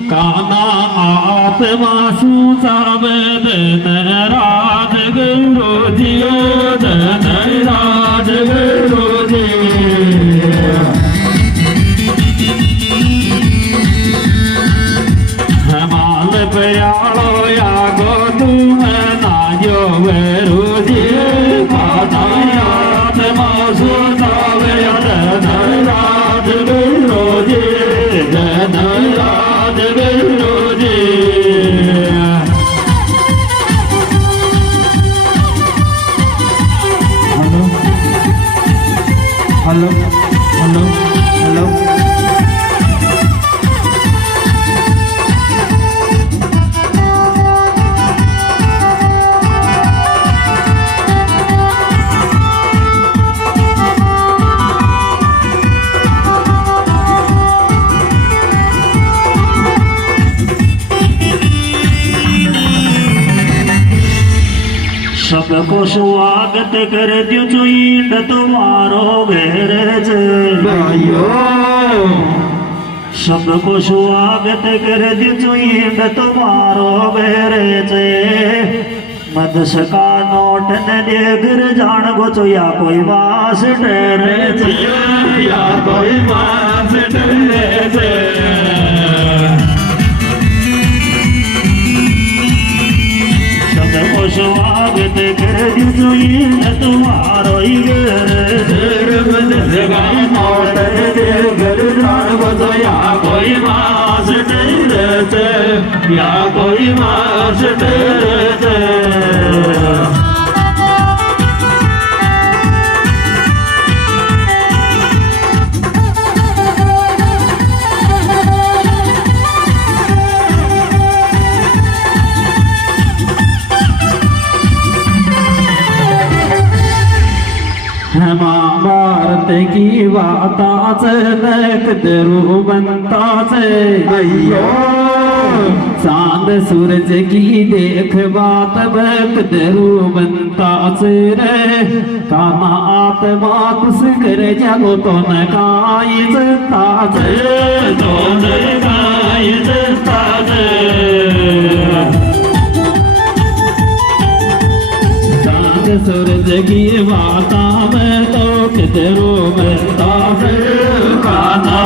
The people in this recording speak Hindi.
काना आत्मा सुचावद राज गुरुजियो धन राज गुरुजी हमाल प्यालो या गो तुम नाजो गुरुजी काना आत्मा सुचावद धन राज गुरुजी धन राज गुरुजी हेलो हेलो हेलो सबको स्वागत कर दियो चोईंड तुम्हारो घेर भाइयो सबको स्वागत कर दियो चोईंड तुम्हारो घेर मदस का नोट न देकर जान गो तो या कोई वास डरे या कोई वास डरे सबको स्वागत कर दियो तुम्हारो मोट घर जान बो या कोई मास डरते या कोई मास डरते महाभारत की वाताच दरू बनताच अयो चांद सूरज की देख बात बक दरू बनताच रे काना आत्मा कुछ कर जागो तो न कायच ताज तो न कायच ताज सूरज की माता में तो किधरो में ताज काना